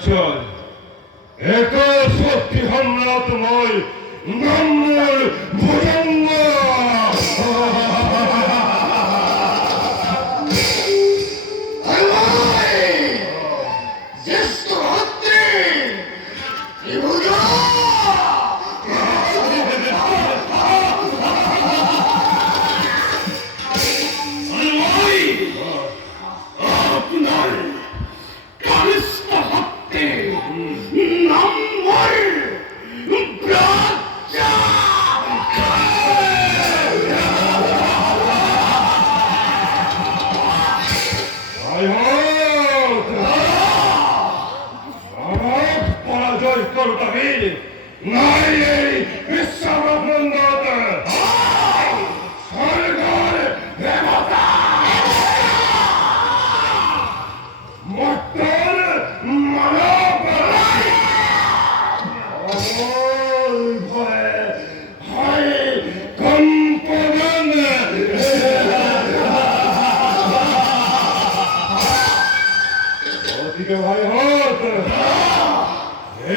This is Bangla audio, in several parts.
চল এক শক্তি সম্রাটময় নামমূল ভুজঙ্গ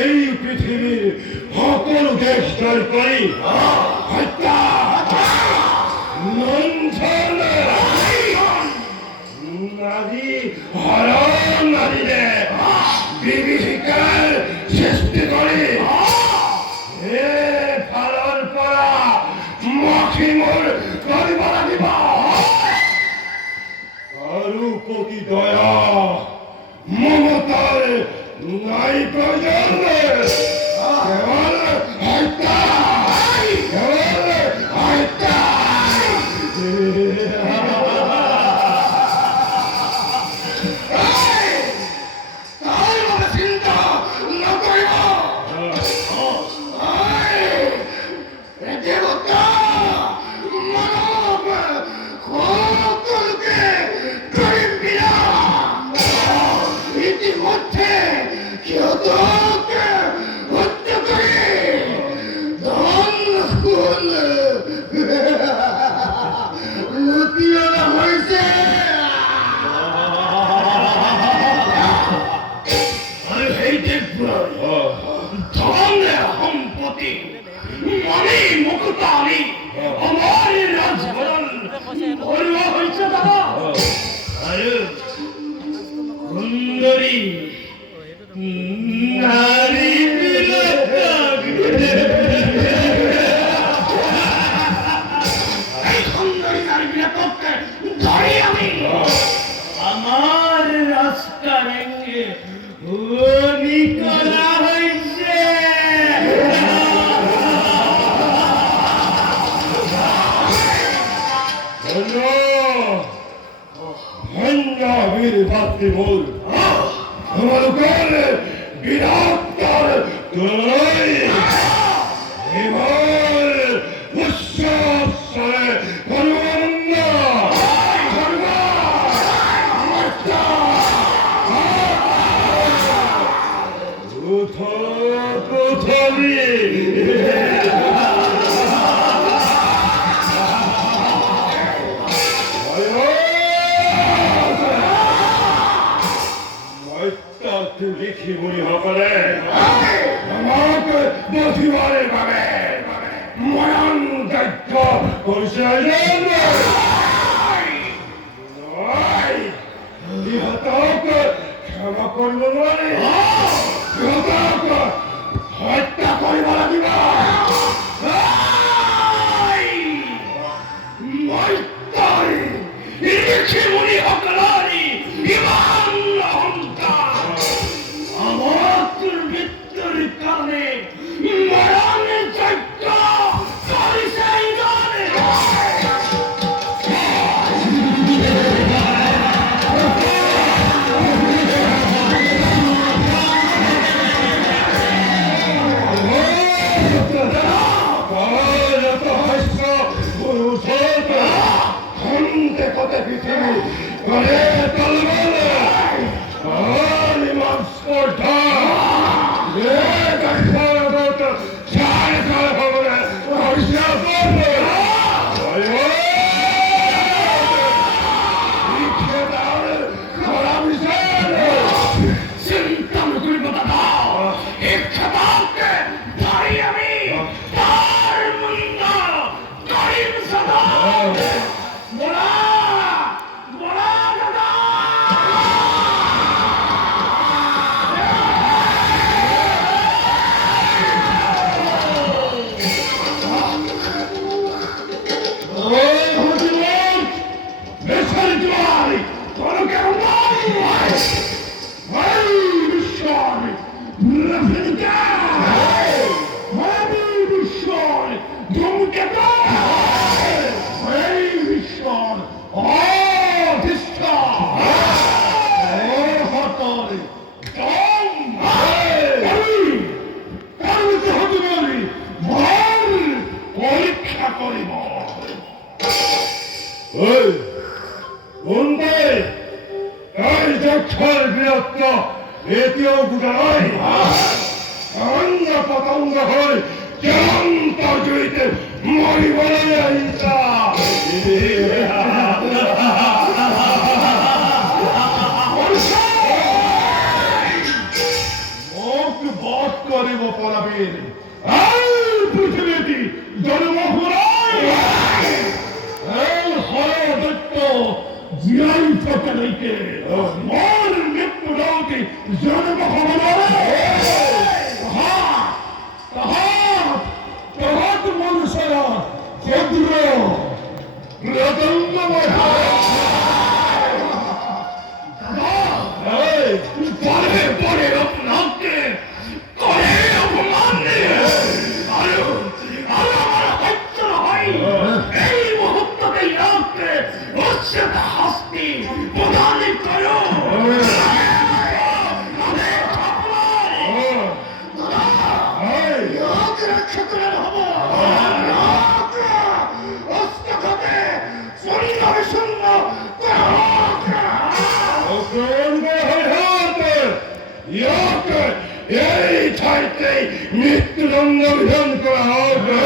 এই পৃথিবীর সকল দেশ জয় করি নারী হরণ নারীরে বিভীষিকার সৃষ্টি করি এ পালন করা মখিমূল করিব লাগিব কারু প্রতি দয়া মমতার নাই প্রয়োজন কেবল হত্যা কেবল হত্যা আমার রাস্তা ভেঙে উনি করা হয়েছে বীর ভাতৃমূল আমার উপরে বিরাট তুলনায় এবার উৎসবে পরমানন্দ লিখি বলি সকলে আমাকে বধিবারে পাবে মরণ যজ্ঞ কৰিছে ইহঁতক ক্ষমা কৰিব নোৱাৰি ইহঁতক হত্যা কৰিব লাগিব লিখি বলি সকলৰি ইমান অহংকাৰ আমার মৃত্যুর কারণে মরণের যজ্ঞ করিছে পৃথিবী করে চিন্তা মানবী বিশ্বর ধূমকেতু এই বিশ্বর অধিষ্ঠা হতরে পরীক্ষা করিব এই যক্ষর বীরত্ব এতেও বুঝায় অঙ্গ পতঙ্গ হয় জ্বলন্ত জড়িতে মরিব মুখ বধ করিব পরাবীর পৃথিবীটি জন্ম জিয়াই থাকে নাইকে মোর মৃত্যু দাওতে জন্ম হবে তাহাত মনুষ্যর ক্ষুদ্র প্রদঙ্গময় পরে পরে আপনাকে করে অপমান এই মুহূর্তে রাখতে উচ্ছেদ হস্তি প্রদান করো এই ঠাইতে মৃত্যুদণ্ড বিধান করা হবে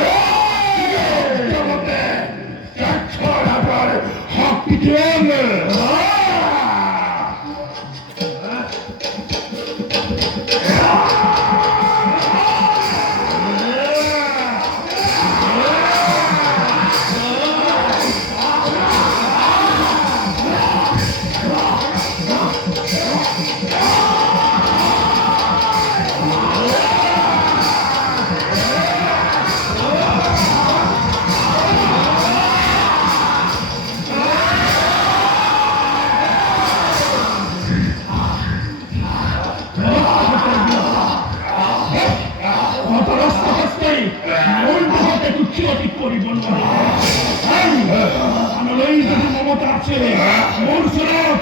হক কিছু মমতা আছে মোর সরব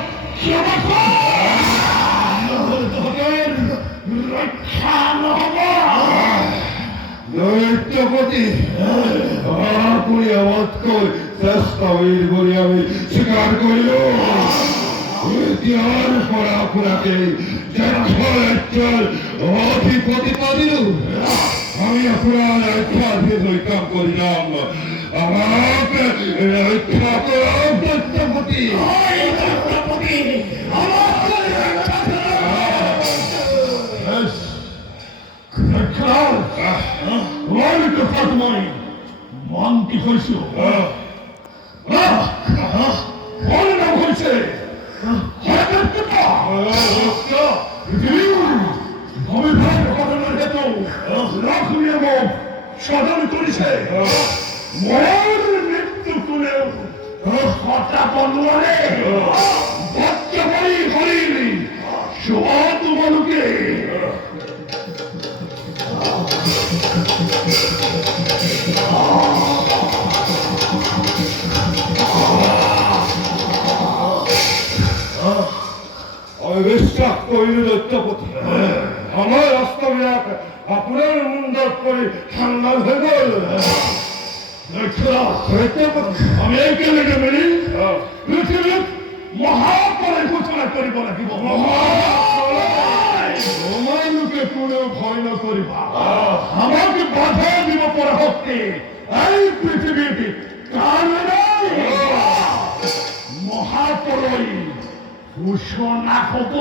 রক্ষা নহব দৈত্যপতি আপনি আবাদ করে চেষ্টা হইল বলে আমি স্বীকার করিল ইতিহাস পর আপনাকে অধিপতি পাদিল আমি আপনার রক্ষা দিয়ে কাম করিলাম আমাকে রক্ষা করো দৈত্যপতি মন কি হয়েছে সাধন করেছে মোর মৃত্যু করেও কথা বললে হরিণী সত মানুকে বিশ্বাস করিল দৈত্যপতি আমার রাস্তাবিলাক আপনার মুন্ডত করে সাংবাদ হয়ে গেল আমি এই কেলেকে মেলি পৃথিবীত মহাপরে ঘোষণা করিব লাগিব তোমালোকে কোনেও ভয় নকৰিবা আমাকে বাধা দিব পৰা শক্তি এই পৃথিবীত কারণে মহাপরই ঘোষণা হব।